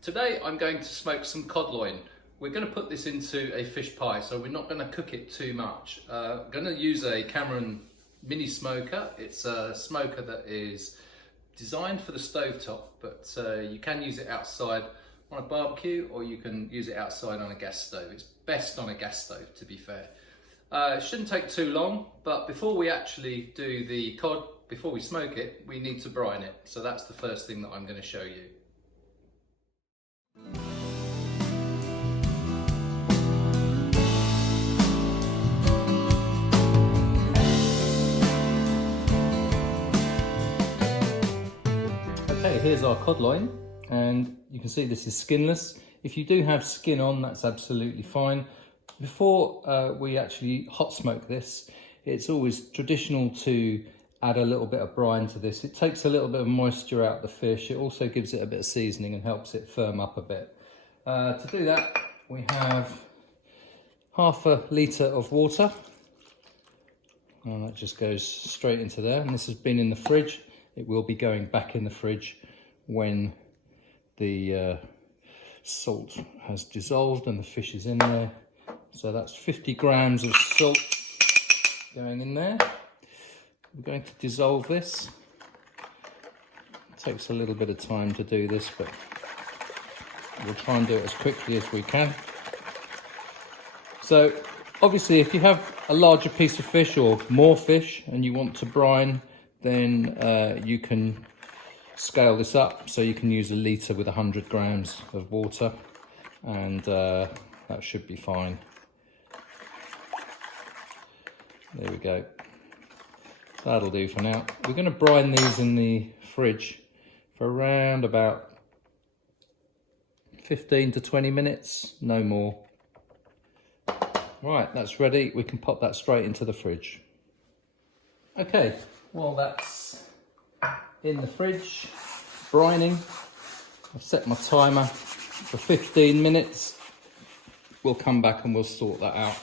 Today I'm going to smoke some cod loin. We're going to put this into a fish pie, so we're not going to cook it too much. I'm going to use a Cameron mini smoker. It's a smoker that is designed for the stovetop, but you can use it outside on a barbecue, or you can use it outside on a gas stove. It's best on a gas stove, to be fair. It shouldn't take too long, but before we actually do the cod, before we smoke it, we need to brine it. So that's the first thing that I'm going to show you. Okay, here's our cod loin, and you can see this is skinless. If you do have skin on, that's absolutely fine. Before we actually hot smoke this, it's always traditional to add a little bit of brine to this. It takes a little bit of moisture out of the fish. It also gives it a bit of seasoning and helps it firm up a bit. To do that, we have half a litre of water. And that just goes straight into there. And this has been in the fridge. It will be going back in the fridge when the salt has dissolved and the fish is in there. So that's 50 grams of salt going in there. We're going to dissolve this. It takes a little bit of time to do this, but we'll try and do it as quickly as we can. So obviously if you have a larger piece of fish or more fish and you want to brine, then you can scale this up. So you can use a litre with 100 grams of water, and that should be fine. There we go. That'll do for now. We're going to brine these in the fridge for around about 15 to 20 minutes, no more. Right, that's ready. We can pop that straight into the fridge. Okay, well that's in the fridge, brining. I've set my timer for 15 minutes. We'll come back and we'll sort that out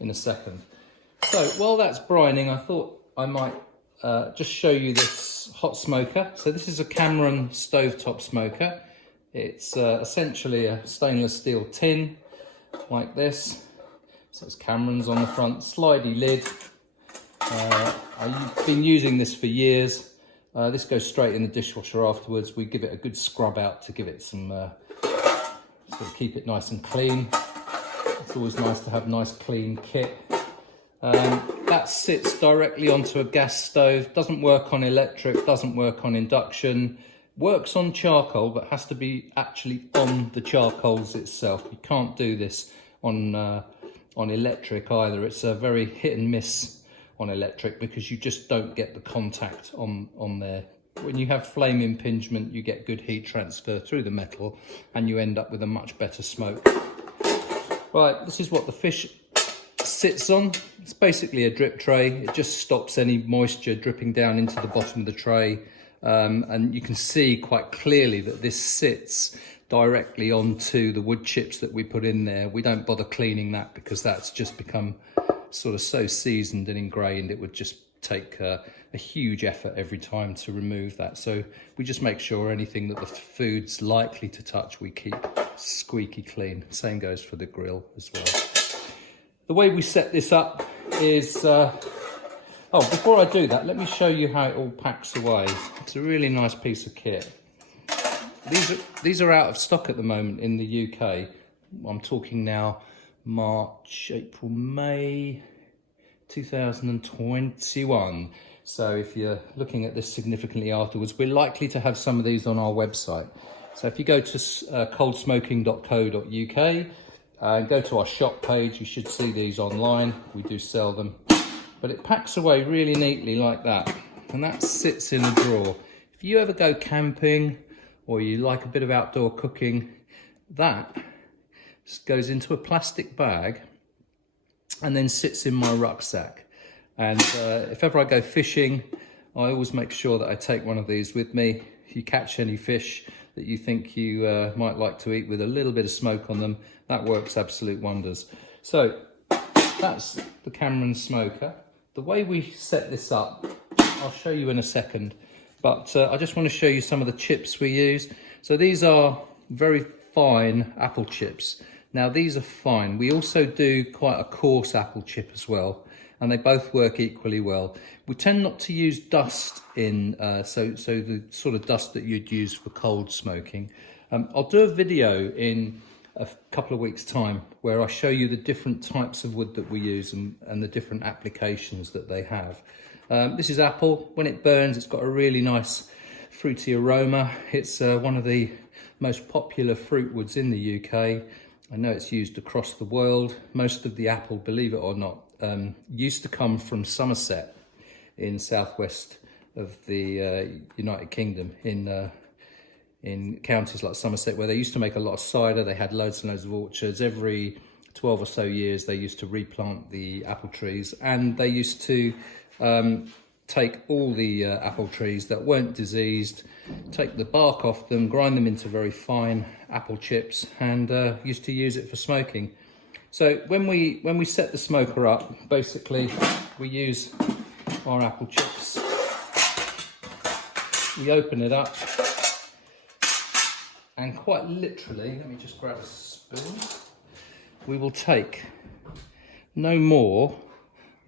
in a second. So while that's brining, I thought I might just show you this hot smoker. So this is a Cameron stovetop smoker. It's essentially a stainless steel tin like this. So it's Cameron's on the front, slidey lid. I've been using this for years. This goes straight in the dishwasher afterwards. We give it a good scrub out to give it some, sort of keep it nice and clean. It's always nice to have nice clean kit. That sits directly onto a gas stove, doesn't work on electric, doesn't work on induction, works on charcoal, but has to be actually on the charcoals itself. You can't do this on electric either. It's a very hit and miss on electric because you just don't get the contact on there. When you have flame impingement, you get good heat transfer through the metal and you end up with a much better smoke. Right, this is what the fish sits on. It's basically a drip tray. It just stops any moisture dripping down into the bottom of the tray, and you can see quite clearly that this sits directly onto the wood chips that we put in there. We don't bother cleaning that because that's just become sort of so seasoned and ingrained. It would just take a huge effort every time to remove that. So we just make sure anything that the food's likely to touch we keep squeaky clean. Same goes for the grill as well. The way we set this up is, before I do that, let me show you how it all packs away. It's a really nice piece of kit. These are out of stock at the moment in the UK. I'm talking now March, April, May 2021. So if you're looking at this significantly afterwards, we're likely to have some of these on our website. So if you go to coldsmoking.co.uk, go to our shop page, you should see these online. We do sell them. But it packs away really neatly like that. And that sits in a drawer. If you ever go camping or you like a bit of outdoor cooking, that goes into a plastic bag and then sits in my rucksack. And if ever I go fishing, I always make sure that I take one of these with me. If you catch any fish that you think you might like to eat with a little bit of smoke on them, that works absolute wonders. So that's the Cameron smoker. The way we set this up, I'll show you in a second, but I just want to show you some of the chips we use. So these are very fine apple chips. Now these are fine. We also do quite a coarse apple chip as well, and they both work equally well. We tend not to use dust in, so the sort of dust that you'd use for cold smoking. I'll do a video in a couple of weeks' time where I show you the different types of wood that we use and the different applications that they have. This is apple. When it burns, it's got a really nice fruity aroma. It's one of the most popular fruit woods in the UK. I know it's used across the world. Most of the apple, believe it or not, used to come from Somerset in southwest of the United Kingdom, in counties like Somerset, where they used to make a lot of cider. They had loads and loads of orchards. Every 12 or so years they used to replant the apple trees, and they used to take all the apple trees that weren't diseased, take the bark off them, grind them into very fine apple chips, and used to use it for smoking. So when we set the smoker up, basically we use our apple chips. We open it up, and quite literally, let me just grab a spoon, we will take no more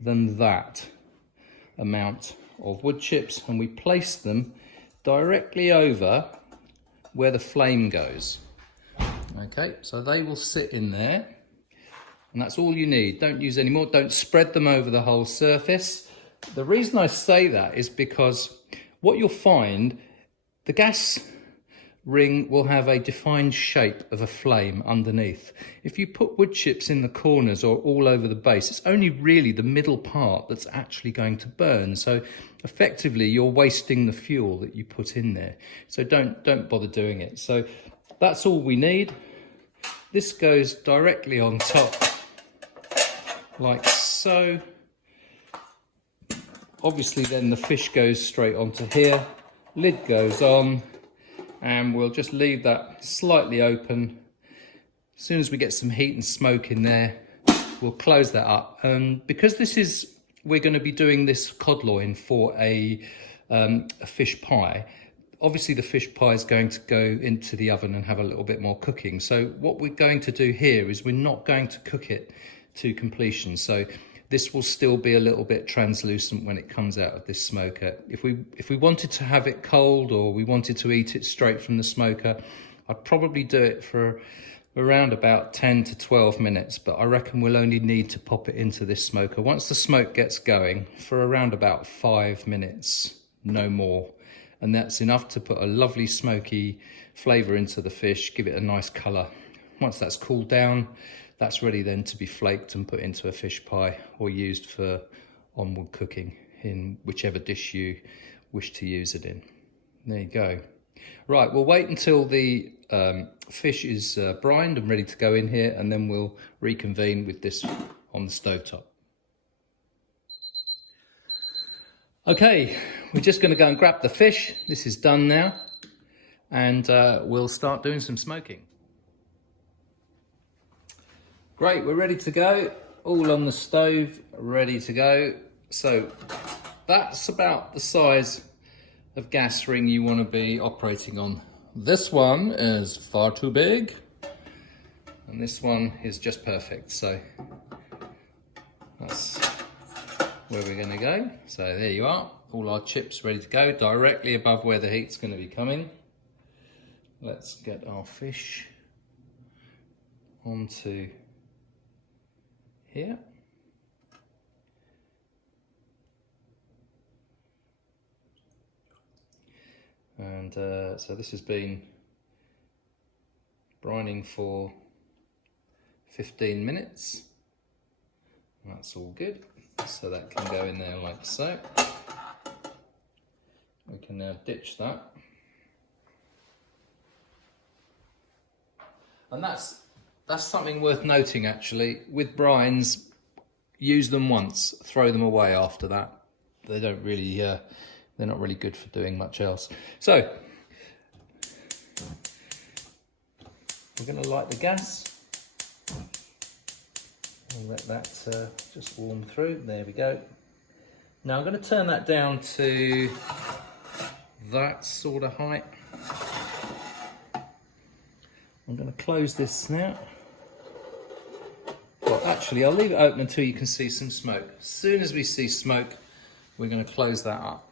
than that amount of wood chips, and we place them directly over where the flame goes. Okay, so they will sit in there, and that's all you need. Don't use any more. Don't spread them over the whole surface. The reason I say that is because what you'll find, the gas ring will have a defined shape of a flame underneath. If you put wood chips in the corners or all over the base, it's only really the middle part that's actually going to burn. So effectively you're wasting the fuel that you put in there. So don't bother doing it. So that's all we need. This goes directly on top like so. Obviously then the fish goes straight onto here, lid goes on, and we'll just leave that slightly open. As soon as we get some heat and smoke in there, we'll close that up. And because we're going to be doing this cod loin for a fish pie, obviously the fish pie is going to go into the oven and have a little bit more cooking. So what we're going to do here is we're not going to cook it to completion. So this will still be a little bit translucent when it comes out of this smoker. If we wanted to have it cold, or we wanted to eat it straight from the smoker, I'd probably do it for around about 10 to 12 minutes, but I reckon we'll only need to pop it into this smoker once the smoke gets going for around about 5 minutes, no more. And that's enough to put a lovely smoky flavour into the fish, give it a nice colour. Once that's cooled down, that's ready then to be flaked and put into a fish pie, or used for onward cooking in whichever dish you wish to use it in. There you go. Right, we'll wait until the fish is brined and ready to go in here, and then we'll reconvene with this on the stovetop. Okay, we're just going to go and grab the fish. This is done now, and we'll start doing some smoking. Great, we're ready to go. All on the stove, ready to go. So that's about the size of gas ring you want to be operating on. This one is far too big, and this one is just perfect. So that's where we're going to go. So there you are, all our chips ready to go, directly above where the heat's going to be coming. Let's get our fish onto here. And so this has been brining for 15 minutes. That's all good. So that can go in there like so. We can now ditch that. And that's something worth noting actually. With brines, use them once, throw them away after that. They don't really, they're not really good for doing much else. So, we're going to light the gas. I'll let that just warm through. There we go. Now I'm going to turn that down to that sort of height. I'm going to close this snout. Well, actually, I'll leave it open until you can see some smoke. As soon as we see smoke, we're going to close that up.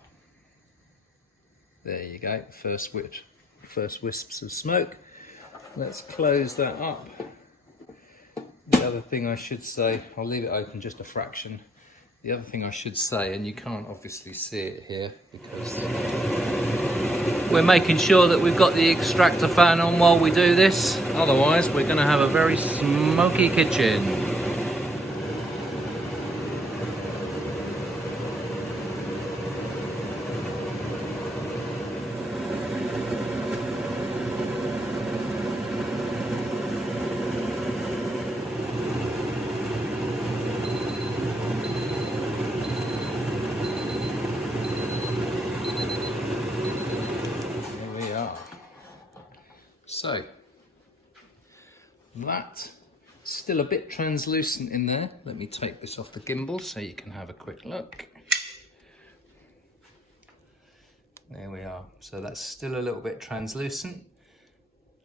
There you go, first wisps of smoke. Let's close that up. The other thing I should say, I'll leave it open just a fraction. The other thing I should say, and you can't obviously see it here because we're making sure that we've got the extractor fan on while we do this. Otherwise, we're going to have a very smoky kitchen. So, that's still a bit translucent in there. Let me take this off the gimbal so you can have a quick look. There we are. So that's still a little bit translucent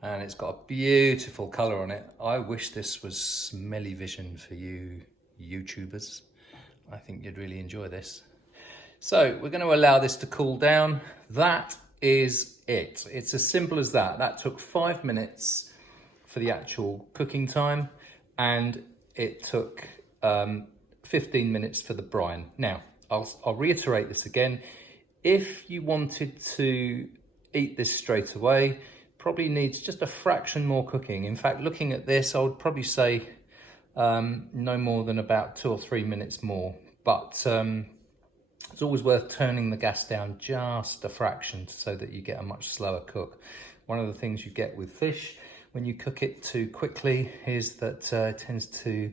and it's got a beautiful colour on it. I wish this was smelly vision for you YouTubers. I think you'd really enjoy this. So we're going to allow this to cool down. That is it. It's as simple as that. That took 5 minutes for the actual cooking time and it took 15 minutes for the brine. Now, I'll reiterate this again. If you wanted to eat this straight away, probably needs just a fraction more cooking. In fact, looking at this, I would probably say no more than about 2 or 3 minutes more. But it's always worth turning the gas down just a fraction so that you get a much slower cook. One of the things you get with fish when you cook it too quickly is that it tends to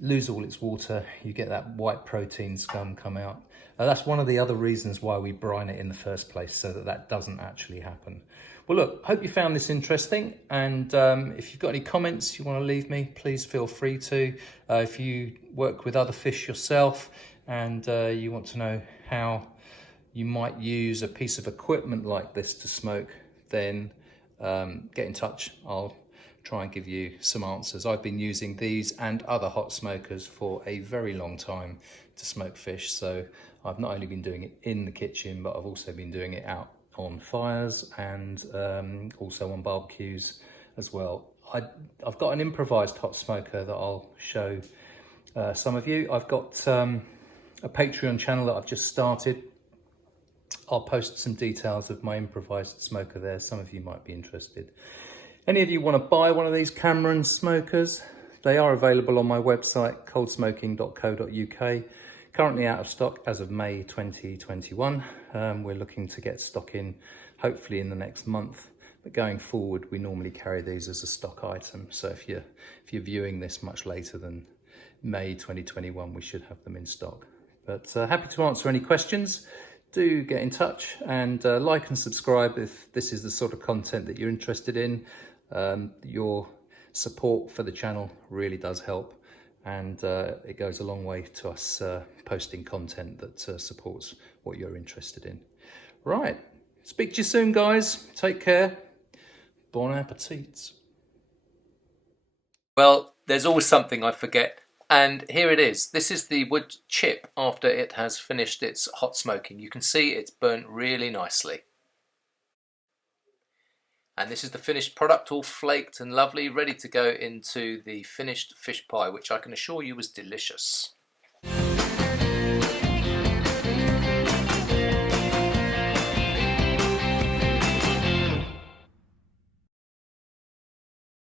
lose all its water. You get that white protein scum come out. That's one of the other reasons why we brine it in the first place, so that that doesn't actually happen. Well, look, hope you found this interesting, and if you've got any comments you want to leave me, please feel free to. If you work with other fish yourself and you want to know how you might use a piece of equipment like this to smoke, then get in touch. I'll try and give you some answers. I've been using these and other hot smokers for a very long time to smoke fish, so I've not only been doing it in the kitchen, but I've also been doing it out on fires and also on barbecues as well. I've got an improvised hot smoker that I'll show some of you. I've got a Patreon channel that I've just started. I'll post some details of my improvised smoker there. Some of you might be interested. Any of you want to buy one of these Cameron smokers? They are available on my website, coldsmoking.co.uk. Currently out of stock as of May 2021. We're looking to get stock in hopefully in the next month. But going forward, we normally carry these as a stock item. So if you're viewing this much later than May 2021, we should have them in stock. But happy to answer any questions. Do get in touch and like and subscribe if this is the sort of content that you're interested in. Your support for the channel really does help, and it goes a long way to us posting content that supports what you're interested in. Right, speak to you soon, guys. Take care. Bon appetit. Well, there's always something I forget. And here it is. This is the wood chip after it has finished its hot smoking. You can see it's burnt really nicely. And this is the finished product, all flaked and lovely, ready to go into the finished fish pie, which I can assure you was delicious.